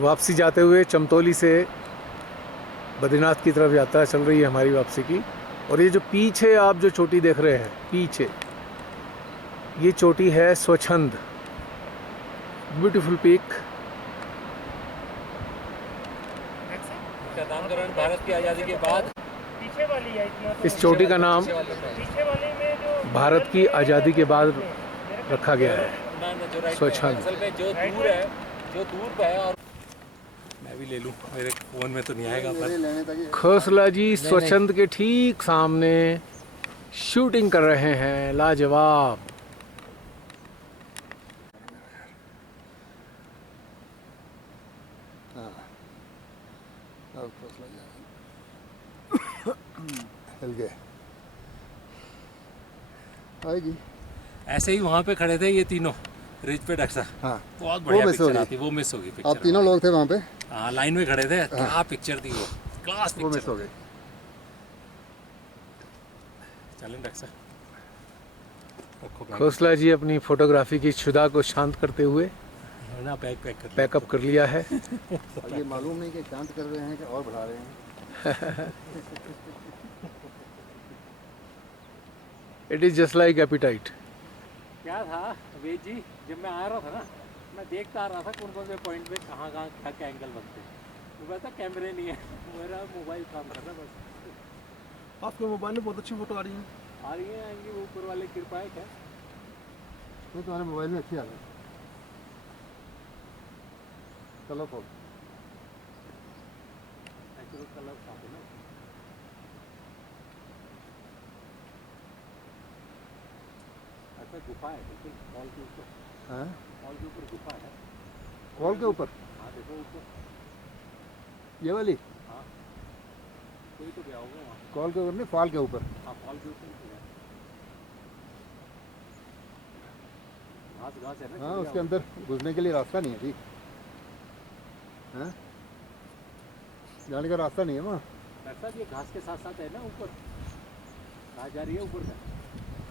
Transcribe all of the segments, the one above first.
वापसी जाते हुए चमतौली से बद्रीनाथ की तरफ यात्रा चल रही है हमारी वापसी की। और ये जो पीछे आप जो चोटी देख रहे हैं, पीछे ये चोटी है स्वच्छंद, ब्यूटीफुल पीक। भारत की आज़ादी के बाद पीछे वाली है इतना तो इस चोटी का नाम पीछे वाले में जो भारत की आज़ादी के बाद रखा गया है, स्वच्छंद। असल में जो दूर पे है। और मैं भी ले लूँ, मेरे फ़ोन में तो नहीं आएगा पर खोसला जी स्वच्छंद के ठीक सामने शूटिंग कर रहे हैं, लाजवाब। हिल गए आएगी। ऐसे ही वहाँ पे खड़े थे ये तीनों रिज पे डक्सा। हाँ बहुत वो बढ़िया मिस हो पिक्चर गई। आती, वो मिस होगी आप पिक्चर। तीनों लोग थे वहाँ पे, हाँ लाइन में खड़े थे, क्या पिक्चर थी वो, क्लास वो मिस पिक्चर। हो गई। चलें डक्सा, रखो बैग। खोसला जी अपनी फोटोग्राफी की क्षुधा को शांत करते हुए ना पैक कर पैकअप कर लिया है। और ये मालूम नहीं कि शांत कर रहे हैं कि और बढ़ा रहे हैं। It is just like appetite. क्या था वेद जी, जब मैं आ रहा था ना, मैं देखता आ रहा था कौन कौन से पॉइंट पे कहाँ क्या क्या एंगल बनते हैं। तो पता कैमरे नहीं है, मेरा मोबाइल काम कर रहा बस। आपके मोबाइल में बहुत अच्छी फोटो आ रही है। आ रही है, आएंगी, वो ऊपर वाले कृपा है क्या। ये तुम्हारे मोबाइल में अच्छी आ रही है। चलो फोन नेचुरल कलर साथ है ना। ऐसा गुफा है बिल्कुल मॉल के ऊपर, हैं? मॉल के ऊपर गुफा है। कॉल के ऊपर हाँ देखो ऊपर, ये वाली हाँ कोई तो गया होगा वहाँ। कॉल के ऊपर नहीं, फॉल के ऊपर। हाँ मॉल के ऊपर ही गया। घास घास है ना। हाँ उसके अंदर घुसने के लिए रास्ता नहीं है ठीक है, जाने का रास्ता नहीं है वहाँ। ऐसा ये घास के साथ साथ है ना ऊपर, घास जा रही है ऊपर से।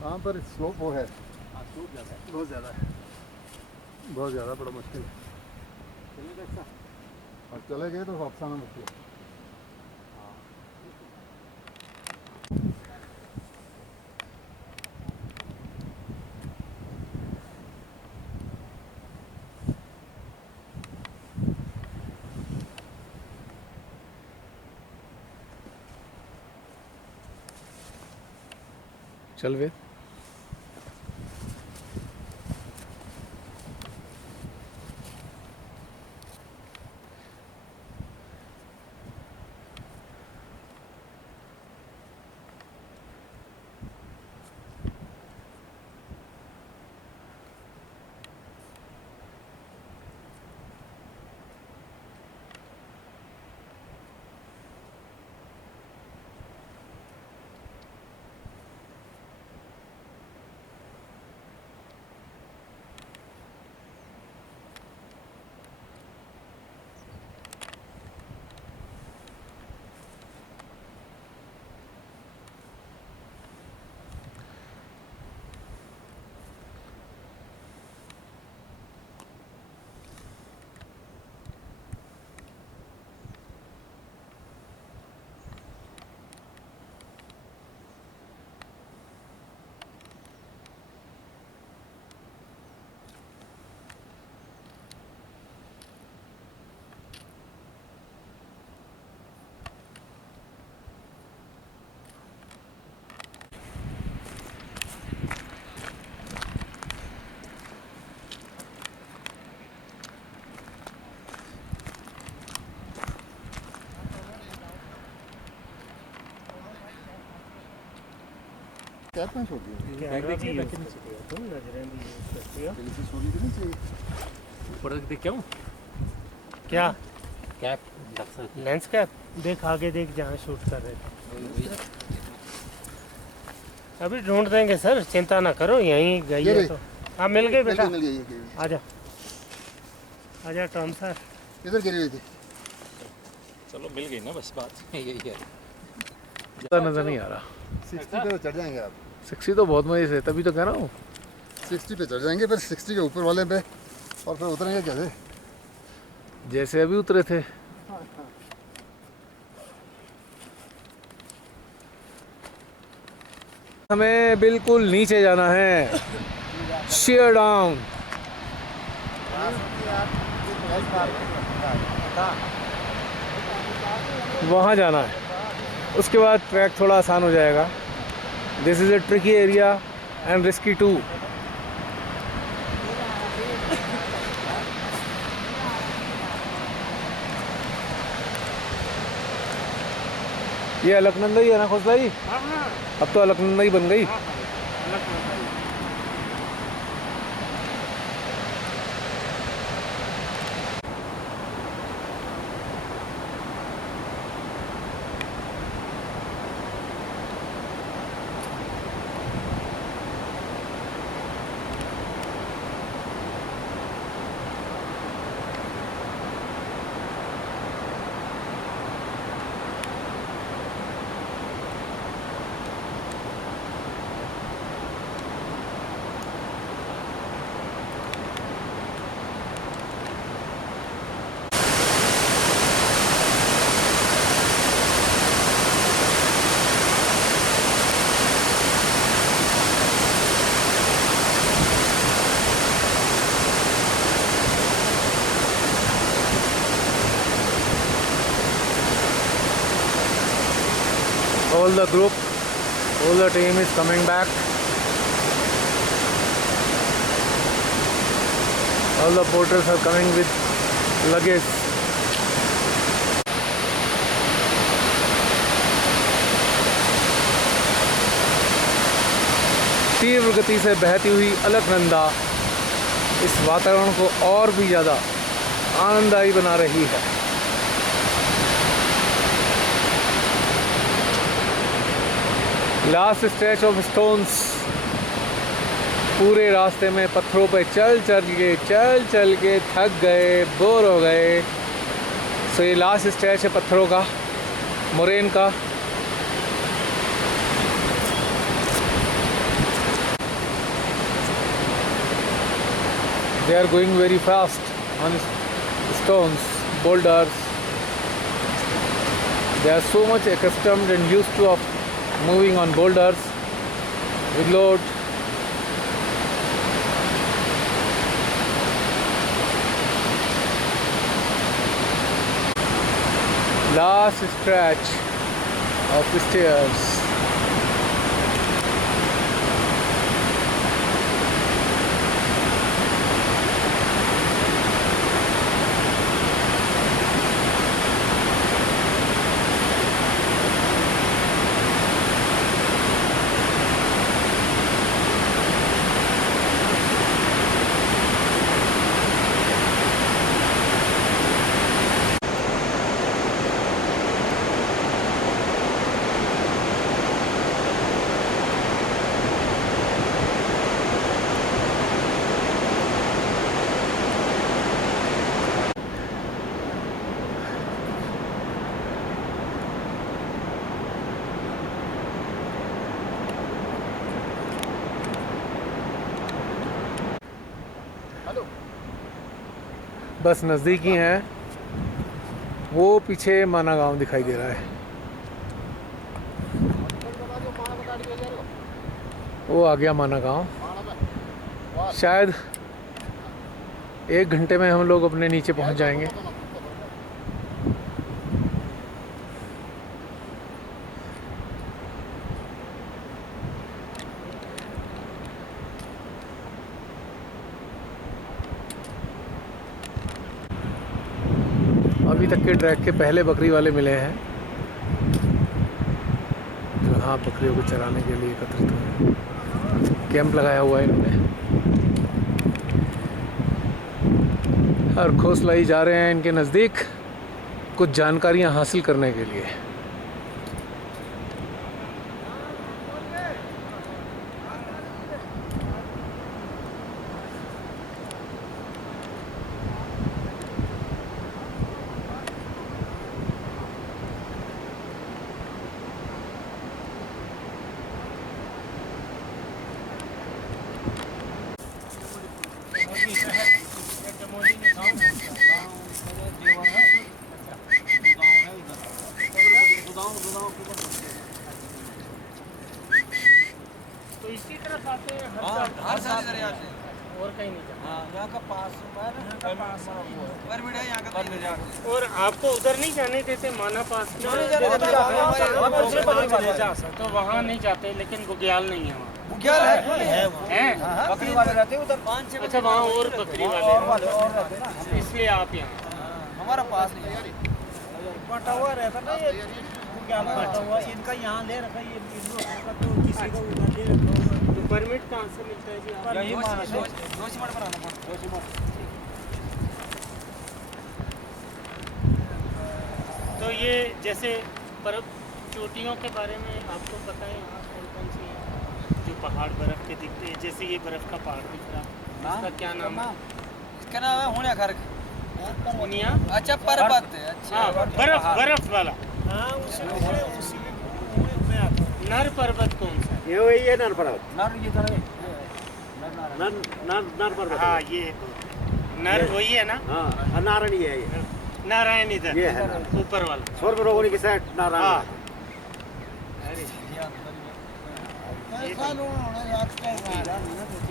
वहाँ पर स्लोप वो है, हाँ स्लोप ज़्यादा है। बहुत ज़्यादा है, बहुत ज़्यादा, बड़ा मुश्किल है। चलें कैसा। और चले गए तो वापस आना मुश्किल है। चल वे। कैब में छोड़ दी कैमरा भी यूज़ करते हो तुम, नजरें भी यूज़ करते हो। पुलिस सोनी तो नहीं चाहिए। ऊपर देख क्या हूँ, क्या कैप डक्सा। लेंस कैप देख, आगे देख जहाँ शूट कर रहे थे। अभी ढूंढ देंगे सर, चिंता ना करो, यहीं गई ये है रही। तो। हाँ मिल गई बेटा, मिल गई है। आजा आजा टॉम सर। इधर गिरी हुई थी। चलो मिल गई ना, बस बात यही है। नजर नहीं आ रहा। 60 पे तो चढ़ जाएंगे आप। 60 तो बहुत मजे से, तभी तो कह रहा हूँ। 60 पे चढ़ जाएंगे, फिर 60 के ऊपर वाले पे, और फिर उतरेंगे कैसे। जैसे अभी उतरे थे। हमें बिल्कुल नीचे जाना है, शेयर डाउन। वहाँ जाना है, उसके बाद ट्रैक थोड़ा आसान हो जाएगा। This is a tricky area and risky too. ये अलकनंदा ही है ना खोसला जी? अब तो अलकनंदा ही बन गई। All the group, all the team is coming back. All the porters are coming with luggage. तीव्र गति से बहती हुई अलकनंदा इस वातावरण को और भी ज़्यादा आनंददायी बना रही है। Last stretch of stones. पूरे रास्ते में पत्थरों पे चल चल के थक गए, बोर हो गए। सो ये लास्ट स्ट्रेच है पत्थरों का, मोरेन का। They are going very fast on stones, boulders. They are so much accustomed and used to of moving on boulders with load. Last stretch of stairs. बस नज़दीक ही हैं। वो पीछे माना गांव दिखाई दे रहा है, वो आ गया माना गांव। शायद 1 घंटे में हम लोग अपने नीचे पहुंच जाएंगे। अभी तक के ट्रैक के पहले बकरी वाले मिले हैं जो यहाँ बकरियों को चराने के लिए एकत्रित हुए। कैंप लगाया हुआ है इन्होंने और खोसलाई जा रहे हैं इनके नज़दीक कुछ जानकारियाँ हासिल करने के लिए। और आपको उधर नहीं जाने देते माना पास में? तो वहाँ नहीं जाते, लेकिन बुग्याल नहीं है वहाँ। बुग्याल है बकरी वाले रहते हैं उधर। अच्छा, वहाँ और बकरी वाले हैं, इसलिए आप यहाँ। हमारा पास नहीं है, बटा हुआ रहता ना ये बुग्याल बटा हुआ, इनका यहाँ ले रखा, ये इन लोगों का तो किसी का उधर ले रखा हुआ। तो परमिट कहाँ से मिलता है जी आपको? यही माना से जोशीमठ बनाना जोशीमठ। तो ये जैसे चोटियों के बारे में आपको पता है यहाँ कौन सी है जो पहाड़ बर्फ के दिखते हैं? जैसे ये बर्फ का पहाड़ दिख रहा है, इसका क्या नाम है? इसका नाम है हुनिया खर्क। हुनिया? अच्छा पर्वत है, अच्छा हाँ, बर्फ वाला। हाँ उसी में आता है। नर पर्वत कौन सा है? ये वही है नर पर्वत। नर ये तो नहीं नर पर्वत। हाँ, ये नर वही है ना? हाँ, नारायण ये है ये। नारायण इधर ये है ऊपर वाला। स्वर्गरोहिणी की साइड नारायण। हाँ।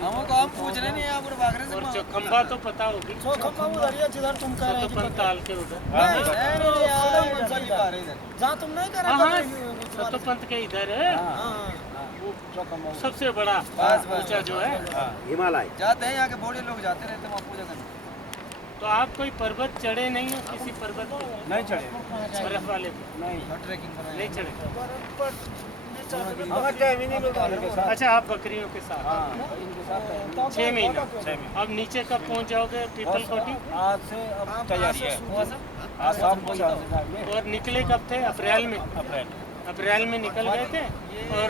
हमको हम पूछ रहे नहीं यहाँ पर बागरे से। और जो खंबा तो पता होगी, सो खम्बा उधर ही है जिधर तुम कह रहे तो पंताल के उधर। जहाँ तुम नहीं कर हाँ, रहे तो पंत के इधर है वो सबसे बड़ा ऊंचा जो है। हिमालय जाते हैं यहाँ के बूढ़े लोग जाते रहते हैं वहाँ पूजा करने। तो आप कोई पर्वत चढ़े नहीं हो किसी पर्वत पे? नहीं चढ़े, बर्फ वाले पे नहीं ट्रैकिंग पर नहीं चढ़े? हमें टाइम ही नहीं मिलता उनके साथ। अच्छा, आप बकरियों के साथ इनके साथ 6 महीना। अब नीचे कब पहुंच जाओगे ट्रिपल कोटी? आज से अब तैयारी है, आज शाम को जाएंगे। और निकले कब थे? अप्रैल में? अप्रैल में निकल गए थे और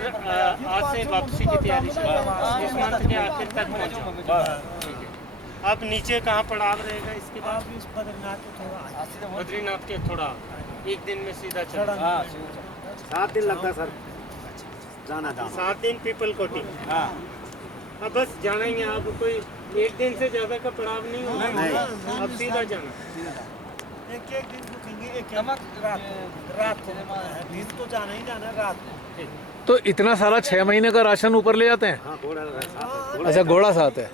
आज से वापसी की तैयारी चल रही है। इस मंथ के आखिर तक पहुँचो। अब नीचे कहाँ पड़ाव रहेगा इसके बाद? बद्रीनाथ के थोड़ा एक दिन में सीधा चढ़ा। 7 दिन लगता है सर जाना। 7 दिन पीपल कोटी। अब बस जाना ही है, अब कोई एक दिन से ज्यादा का पड़ाव नहीं होगा, अब सीधा जाना। एक दिन रुकेंगे, एक रात दिन तो जाना ही जाना रात में। तो इतना सारा 6 महीने का राशन ऊपर ले जाते हैं? हाँ घोड़ा साथ। अच्छा, घोड़ा साथ है।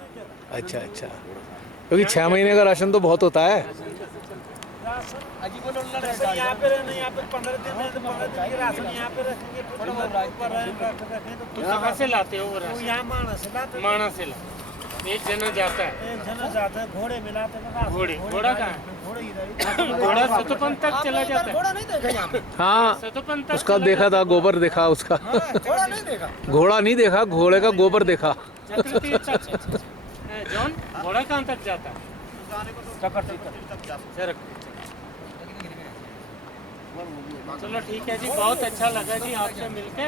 अच्छा अच्छा, क्योंकि 6 महीने का राशन तो बहुत होता है। यहाँ पे रहना, यहाँ पे 15 दिन है तो 15 दिन के राशन यहाँ पे रखेंगे। तो कहाँ से लाते हो वो तो राशन? यहाँ माना से लाते, माना से ला। एक जना जाता है, एक जना जाता है, घोड़े मिलाते हैं राशन। घोड़ा कहाँ है? घोड़े इधर घोड़ा सतुपंत तक चला जाता है। घोड़ा नहीं देखा यहाँ पे, हाँ, सतुपंत तक उसका चला देखा था, गोबर देखा उसका। घोड़ा नहीं देखा। घोड़ा नहीं देखा, घोड़े का गोबर देखा। जाता है। अच्छा। जॉन, घोड़ा कहाँ तक जाता है? चरक। चलो ठीक है जी, बहुत अच्छा लगा जी आपसे मिलके,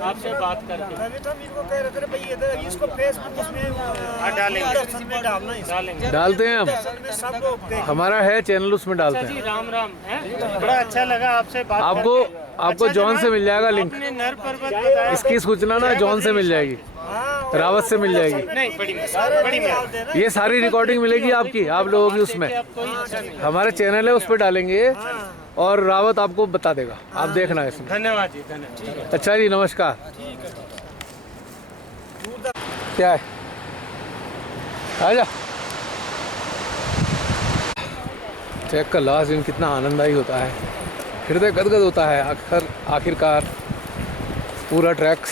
आपसे बात करके। अभी तो हम इनको कह रहे थे भाई इधर इसको फेसबुक उसमें डालेंगे। दर्शन में डालना है। डालेंगे। डालते हैं हम, दर्शन में सब लोग देखें। हमारा है चैनल, उसमें डालते अच्छा जी, हैं। राम राम है। बड़ा अच्छा लगा आपसे बात आपको करके। आपको अच्छा जॉन जनाब, से मिल जाएगा लिंक। आपने नर पर्वत बताया, इसकी सूचना ना जॉन से मिल जाएगी, हाँ, रावत से मिल जाएगी। नहीं बड़ी सारे बड़ी डाल देना। ये सारी रिकॉर्डिंग मिलेगी आपकी, आप लोगों की उसमें। अब कोई इच्छा नहीं। हमारे चैनल है, उस पर डालेंगे और रावत आपको बता देगा, आप देखना इसमें। धन्यवाद जी, धन्यवाद। अच्छा जी, नमस्कार। क्या है? आजा। ट्रैक का लास्ट दिन कितना आनंददायी होता है, हृदय गदगद होता है। आखिरकार पूरा ट्रैक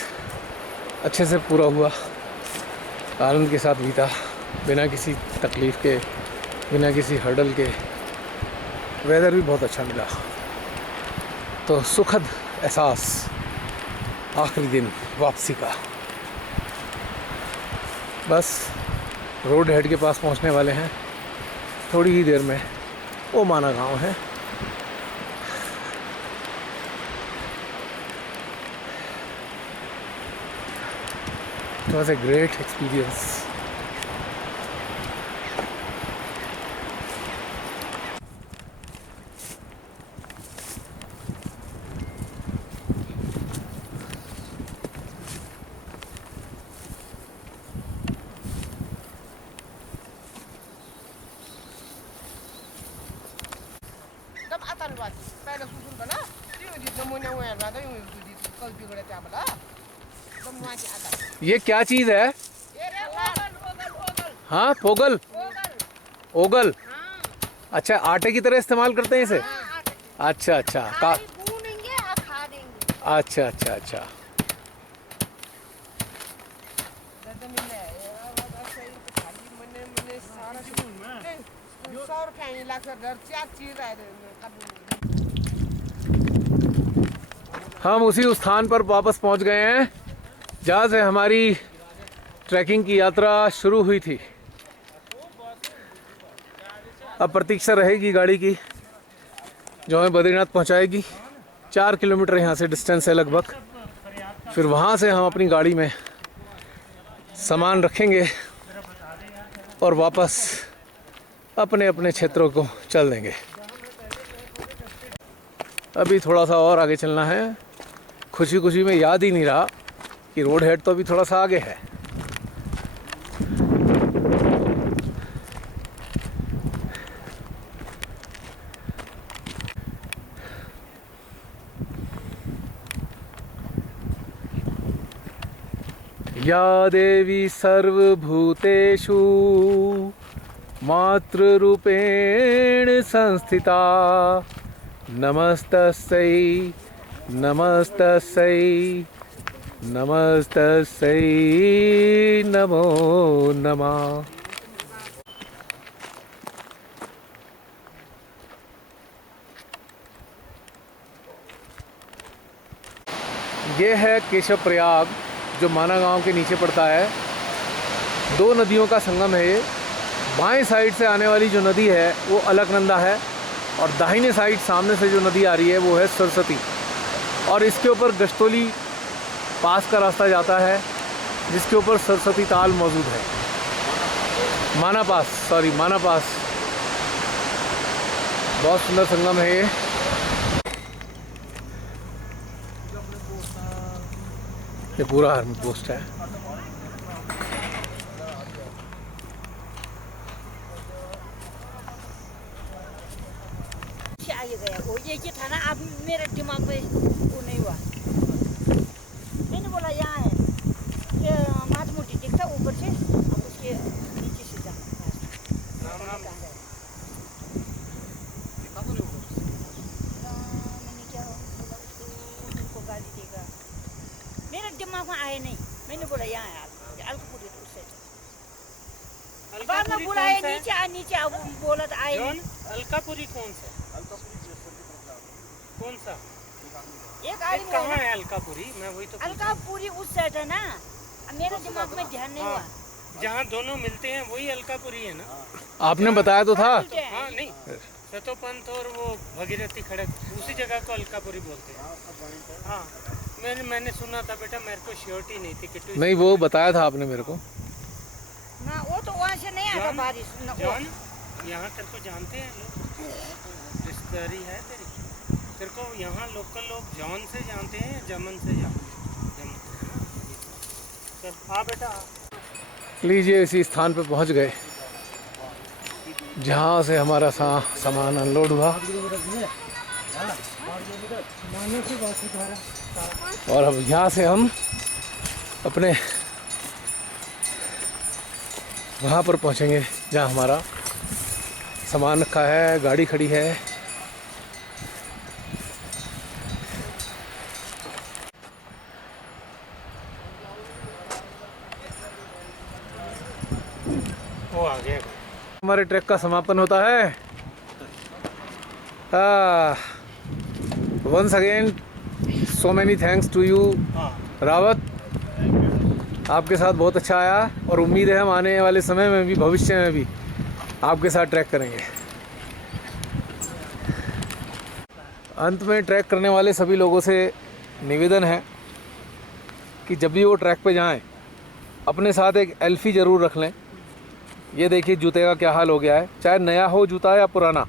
अच्छे से पूरा हुआ, आनंद के साथ बीता, बिना किसी तकलीफ़ के, बिना किसी हर्डल के। वेदर भी बहुत अच्छा मिला, तो सुखद एहसास आखिरी दिन वापसी का। बस रोड हेड के पास पहुंचने वाले हैं थोड़ी ही देर में। वो माना गांव है। It was a great experience. Dam atan buat. Pada susun bala. Dia di namanya wan ada yang di kal bi gada ta bala. Dam nuaji atan. ये क्या चीज़ है? Ye re ogal. हाँ, पोगल। ओगल। अच्छा, आटे की तरह इस्तेमाल करते हैं इसे? अच्छा अच्छा भूनेंगे और खा देंगे। अच्छा अच्छा अच्छा। हम उसी स्थान पर वापस पहुंच गए हैं जहाँ से हमारी ट्रैकिंग की यात्रा शुरू हुई थी। अब प्रतीक्षा रहेगी गाड़ी की जो हमें बद्रीनाथ पहुंचाएगी। 4 किलोमीटर यहाँ से डिस्टेंस है लगभग। फिर वहाँ से हम अपनी गाड़ी में सामान रखेंगे और वापस अपने अपने क्षेत्रों को चल देंगे। अभी थोड़ा सा और आगे चलना है। खुशी खुशी में याद ही नहीं रहा कि रोड हेड तो अभी थोड़ा सा आगे है। या देवी सर्वभूतेषु मातृरूपेण संस्थिता नमस्तस्यै नमस्तस्यै नमस्तस्यै नमो नमः। ये है केशव प्रयाग जो माना गांव के नीचे पड़ता है। 2 नदियों का संगम है ये। बाएं साइड से आने वाली जो नदी है वो अलकनंदा है और दाहिने साइड सामने से जो नदी आ रही है वो है सरस्वती। और इसके ऊपर गश्तौली पास का रास्ता जाता है जिसके ऊपर सरस्वती ताल मौजूद है। माना पास। बहुत सुंदर संगम है ये पूरा आर्मी पोस्ट है। ये था ना, अब मेरे दिमाग में वो नहीं हुआ। मैंने बोला यहाँ है, ये माथ मोटी दिखता ऊपर से, अब उसके नीचे से जाना। मैंने क्या बोला उसको गाली देगा, मेरे दिमाग में आया नहीं। मैंने बोला यहाँ है अलकापुरी उस साइड। बाद में बोला है नीचे आ बोला तो आए नहीं। अलकापुरी कौन सा? कौन सा? एक गाड़ी कहाँ है अलकापुरी? मैं वही तो अलकापुरी उस साइड है ना, मेरे दिमाग में ध्यान नहीं हुआ। जहाँ दोनों मिलते हैं वही अलकापुरी है ना? आपने बताया तो था। हाँ नहीं, सतोपंथ और वो भगीरथी खड़क उसी जगह को अलकापुरी बोलते हैं। हाँ मैंने सुना था बेटा, मेरे को श्योरिटी नहीं थी कि नहीं, वो बताया था आपने मेरे को ना। वो तो वहाँ से नहीं आता बारिश। जॉन यहाँ तेरे को जानते हैं लोग, रिश्तेदारी है तेरी। तेरे को यहाँ लोकल लोग जॉन से जानते हैं या जमन से जानते हैं? हाँ बेटा। लीजिए, इसी स्थान पे पहुंच गए जहाँ से हमारा सामान अनलोड हुआ और अब यहाँ से हम अपने वहाँ पर पहुँचेंगे जहाँ हमारा सामान रखा है, गाड़ी खड़ी है। वो आ गया। हमारे ट्रैक का समापन होता है। Once again so many thanks to you Rawat. आपके साथ बहुत अच्छा आया और उम्मीद है हम आने वाले समय में भी, भविष्य में भी आपके साथ ट्रैक करेंगे। अंत में ट्रैक करने वाले सभी लोगों से निवेदन है कि जब भी वो ट्रैक पे जाएं अपने साथ एक एल्फी ज़रूर रख लें। ये देखिए जूते का क्या हाल हो गया है, चाहे नया हो जूता या पुराना।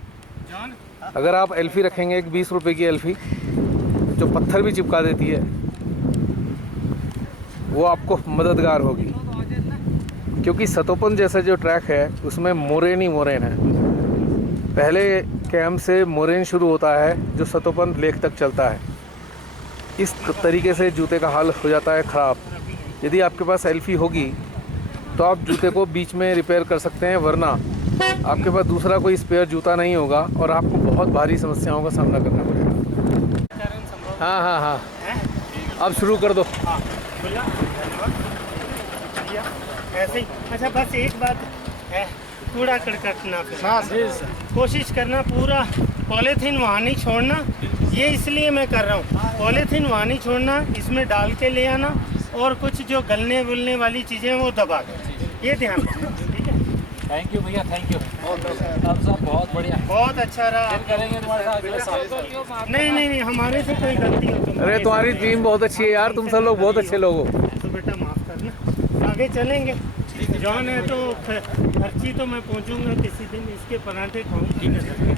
अगर आप एल्फी रखेंगे, एक 20 रुपए की एल्फी जो पत्थर भी चिपका देती है, वो आपको मददगार होगी। क्योंकि सतोपन जैसा जो ट्रैक है उसमें मोरेन ही मोरेन है। पहले कैंप से मोरेन शुरू होता है जो सतोपन लेक तक चलता है। इस तरीके से जूते का हाल हो जाता है ख़राब। यदि आपके पास एल्फी होगी तो आप जूते को बीच में रिपेयर कर सकते हैं, वरना आपके पास दूसरा कोई स्पेयर जूता नहीं होगा और आपको बहुत भारी समस्याओं का सामना करना पड़ेगा। कारण संभव हाँ हाँ हाँ, है। अब शुरू कर दो। हाँ बोला, धन्यवाद, शुक्रिया। ऐसे ही अच्छा, बस एक बात है, कूड़ा करकट ना फैलाना। कोशिश करना पूरा पॉलीथीन वहाँ नहीं छोड़ना। ये इसलिए मैं कर रहा हूँ, पॉलीथीन वहाँ नहीं छोड़ना, इसमें डाल के ले आना और कुछ जो गलने बुलने वाली चीज़ें हैं वो दबा दो, ये ध्यान रखना, ठीक है। थैंक यू भैया, थैंक यू साहब, बहुत बढ़िया, बहुत अच्छा रहा। फिर करेंगे तुम्हारे साथ अगले साल। नहीं नहीं नहीं, हमारे से कोई गलती हो तो अरे तुम्हारी टीम बहुत अच्छी है यार, तुम सब लोग बहुत अच्छे लोग हो। तो बेटा माफ़ करना, आगे चलेंगे। जॉन है तो खर्ची तो मैं पहुंचूंगा किसी दिन, इसके पराठे खाऊंगा।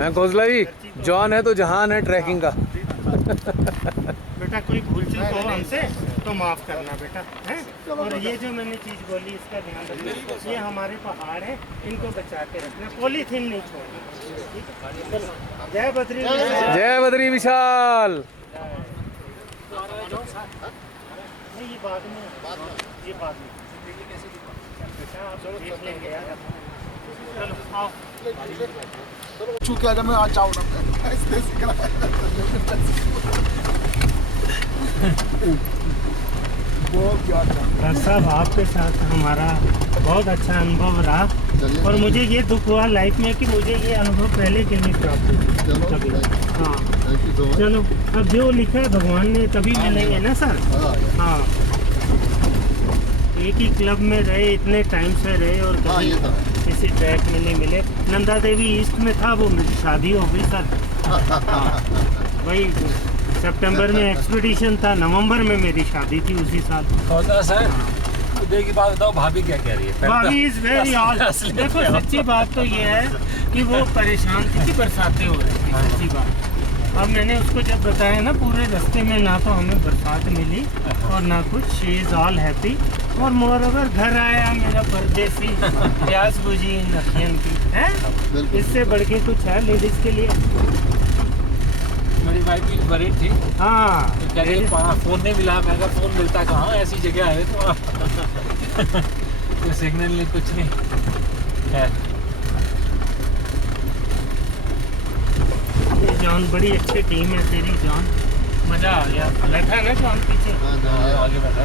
हैं खोसला जी, जॉन है तो जहान है ट्रैकिंग का। बेटा कोई भूल चूक हो हमसे तो माफ़ करना बेटा, है। और ये जो मैंने चीज़ बोली इसका ध्यान रखना, ये हमारे पहाड़ हैं, इनको बचा के रखना, पॉलीथीन नहीं छोड़ना, ठीक है। चलो, जय बद्री, जय बद्री विशाल। नहीं ये बाद में, ये बाद में बेटा आप देख लेंगे यार। चलो आओ। चूंकि अगर मैं आज चाहूँ डॉक्टर साहब आपके साथ हमारा बहुत अच्छा अनुभव रहा और मुझे ये दुख हुआ लाइफ में कि मुझे ये अनुभव पहले क्यों नहीं प्राप्त हुआ कभी। हाँ चलो, अब जो लिखा है भगवान ने तभी मिलेंगे ना सर। हाँ एक ही क्लब में रहे, इतने टाइम से रहे और कभी किसी ट्रैक में नहीं मिले। नंदा देवी ईस्ट में था, वो मेरी शादी हो गई सर। वही सितंबर में एक्सपीडिशन था, नवंबर में मेरी शादी थी उसी साल। होता सर, मुद्दे की बात बताओ, भाभी क्या कह रही है? भाभी इज वेरी ऑल। देखो सच्ची बात तो ये है कि वो परेशान थी कि बरसातें हो रही थी, सच्ची बात। अब मैंने उसको जब बताया ना, पूरे रास्ते में ना तो हमें बरसात मिली और ना कुछ, शी इज ऑल हैप्पी। और मोर ओवर घर आया मेरा परदेसी, प्यास बुझी नखियन की, है। इससे बढ़ के कुछ है लेडीज के लिए? मेरी वाइफ भी वरीड थी। हाँ कह रही फ़ोन नहीं मिला। मैं कहा फ़ोन मिलता कहाँ, ऐसी जगह है तो कोई सिग्नल नहीं, कुछ नहीं है। जॉन बड़ी अच्छी टीम है तेरी जॉन, मज़ा आ गया। बैठा है ना जॉन पीछे? आगे बैठा।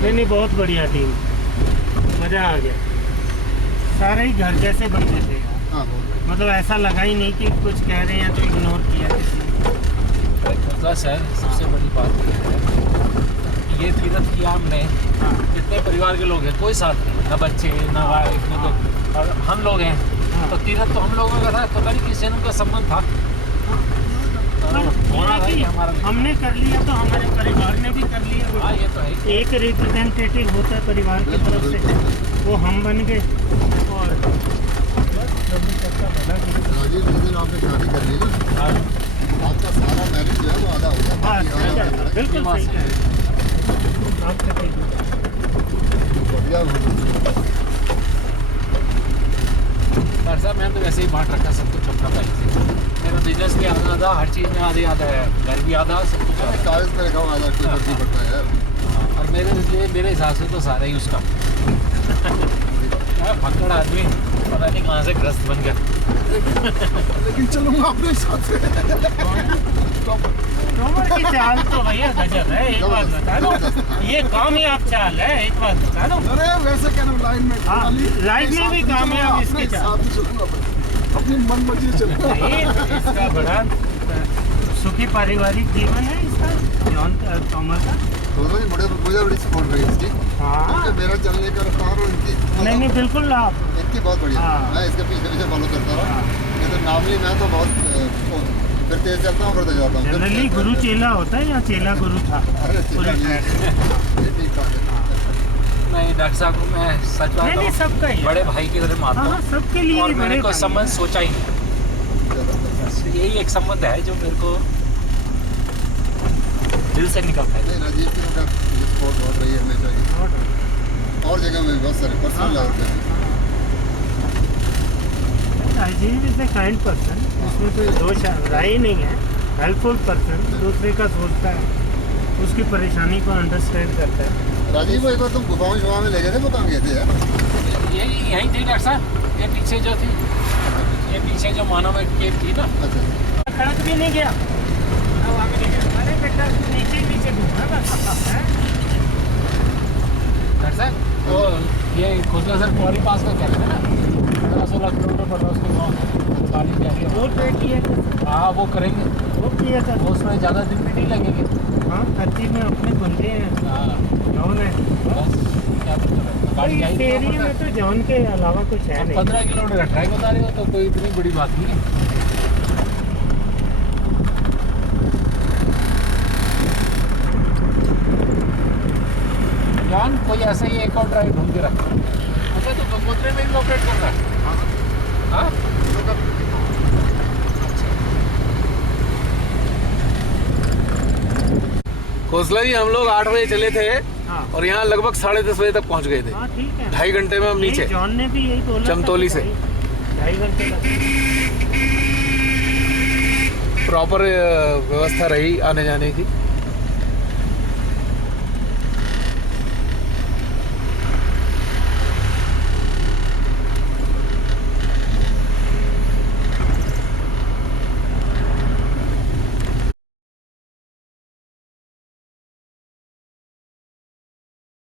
नहीं नहीं बहुत बढ़िया टीम, मज़ा आ गया। सारे ही घर जैसे बंदे थे, मतलब ऐसा लगा ही नहीं कि कुछ कह रहे हैं तो इग्नोर किया किसी ने। सर सबसे बड़ी बात यह है कि ये तीरथ किया हमने, जितने परिवार के लोग हैं कोई साथ नहीं, ना बच्चे ना वाइफ ना लोग, और हम लोग हैं। तो तीरथ तो हम लोगों का था, पता नहीं किस जन्म का संबंध था। हमारा हमने कर लिया तो हमारे परिवार ने भी कर लिया। हाँ ये तो है। एक रिप्रेजेंटेटिव होता है परिवार की तरफ से, वो हम बन गए। और राजीव जिस दिन आपने शादी कर ली ना, आपका सारा मैरिज जो है वो आधा हो गया। बिल्कुल सही कह रहे हैं आप। बढ़िया सर साहब मैंने तो वैसे ही बांट रखा सब कुछ अपना पहले से। मेरा बिजनेस भी आधा आधा, हर चीज़ में आधे आधा है, घर भी आधा, सब कुछ आधा। कागज पे रखा हुआ आधा कोई फर्क नहीं पड़ता है यार। और मेरे हिसाब से तो सारा ही उसका फक्कड़ आदमी, पता नहीं कहाँ से ग्रस्त बन गया। लेकिन चलूंगा अपने साथ से। टोमर की चाल तो भैया गजब है, एक बात बता दो, ये कामयाब चाल है, एक बात बता दो। अरे वैसे क्या लाइन में, हाँ, लाइफ में भी कामयाब इसके चाल, अपनी मन मर्जी चलूंगा। इसका बड़ा सुखी पारिवारिक जीवन है इसका, जॉन टोमर का। मुझे बड़ी सपोर्ट रही इसकी। हाँ मेरा चलने का रफ्तार और इनकी, नहीं बिल्कुल आप इनकी बहुत बढ़िया। हाँ। मैं इसके पीछे पीछे फॉलो करता रहा। नहीं तो नॉर्मली मैं तो बहुत फिर तेज चलता हूँ, करते जाता हूँ। जनरली गुरु चेला होता है या चेला गुरु था? अरे पूरे ट्रैक में। ये ठीक बात है। नहीं डॉक्टर साहब को मैं सच बात नहीं सबका ही है। बड़े भाई की तरह मानता हाँ हूँ, सबके लिए और बड़े मैंने कोई भाई संबंध हैं। सोचा ही नहीं। यही एक संबंध है जो मेरे को दिल से निकलता है। नहीं राजीव की तो सपोर्ट बहुत रही है हमेशा ही, और जगह में भी बहुत सारे पर्सनल होते हैं। Rajiv is a kind person, इसमें कोई दोष राय नहीं है। हेल्पफुल पर्सन, दूसरे का सोचता है, उसकी परेशानी को अंडरस्टैंड करता है। राजीव को एक बार तुम गुफाओं शुफाओं में ले गए थे, वो कहाँ गए थे यार? यही यही थी डॉक्टर साहब, ये पीछे जो थी, ये पीछे जो मानव केव थी ना। अच्छा खड़क भी नहीं गया, अब आगे नहीं गया। अरे बेटा नीचे नीचे घूमना बस। डॉक्टर साहब वो ये खोसला सर कुंवारी पास का कह रहे थे ना, 15-16 किलोमीटर पड़ रहा है उसके गाँव गाड़ी भी आ रही है। वो तय किया, हाँ वो करेंगे, वो किया था। वो उसमें ज़्यादा दिन भी नहीं लगेंगे। हाँ 30 में अपने बंदे हैं, हाँ जॉन है। बस क्या गाड़ी आई एरिया में तो जॉन के अलावा कुछ है नहीं। 15 किलोमीटर का ट्रैक बता रहे हो तो कोई इतनी बड़ी बात नहीं है। जान कोई ऐसा ही एक और ड्राइव ढूंढ के रखा। अच्छा तो गंगोत्री में भी ऑपरेट कर रहा है? हाँ खोसला जी हम लोग 8 बजे चले थे हाँ। और यहाँ लगभग 10:30 बजे तक पहुँच गए थे। हाँ ठीक है, 2.5 घंटे में हम नीचे जॉन ने भी यही बोला था चमतौली कि से। भाई 2.5 घंटे लगे। प्रॉपर व्यवस्था रही आने जाने की।